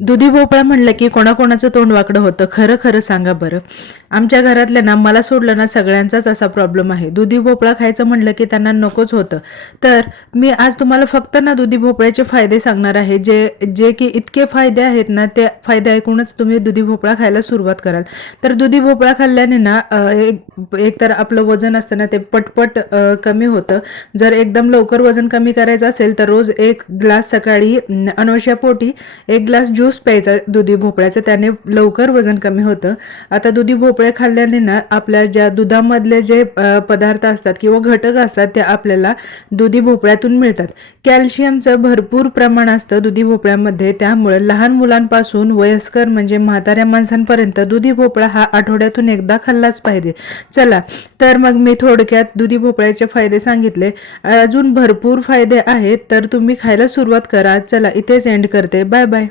दुधी भोपळा म्हणलं की कोणाकोणाचं तोंड वाकडं होतं. खरं खरं सांगा बरं. आमच्या घरातल्या ना मला सोडलं ना सगळ्यांचाच असा प्रॉब्लेम आहे. दुधी भोपळा खायचं म्हणलं की त्यांना नकोच होतं. तर मी आज तुम्हाला फक्त ना दुधी भोपळ्याचे फायदे सांगणार आहे. जे जे की इतके फायदे आहेत ना ते फायदे ऐकूनच तुम्ही दुधी भोपळा खायला सुरुवात कराल. तर दुधी भोपळा खाल्ल्याने ना एक एक तर आपलं वजन असतं ना ते पटपट कमी होतं. जर एकदम लवकर वजन कमी करायचं असेल तर रोज एक ग्लास सकाळी अं, अनवश्यापोटी एक ग्लास ज्यूस प्यायचा दुधी भोपळ्याचं त्याने लवकर वजन कमी होतं. आता दुधी भोपळे खाल्ल्याने ना आपल्या ज्या दुधामधले जे पदार्थ असतात किंवा घटक असतात ते आपल्याला दुधी भोपळ्यातून मिळतात. कॅल्शियमचं भरपूर प्रमाण असतं दुधी भोपळ्यामध्ये. त्यामुळे लहान मुलांपासून वयस्कर म्हणजे म्हाताऱ्या माणसांपर्यंत दुधी भोपळा हा आठवड्यातून एकदा खाल्लाच पाहिजे. चला तर मग मी थोडक्यात दुधी भोपळ्याचे फायदे सांगितले. अजून भरपूर फायदे आहेत तर तुम्ही खायला सुरुवात करा. चला इथेच एंड करते. Bye bye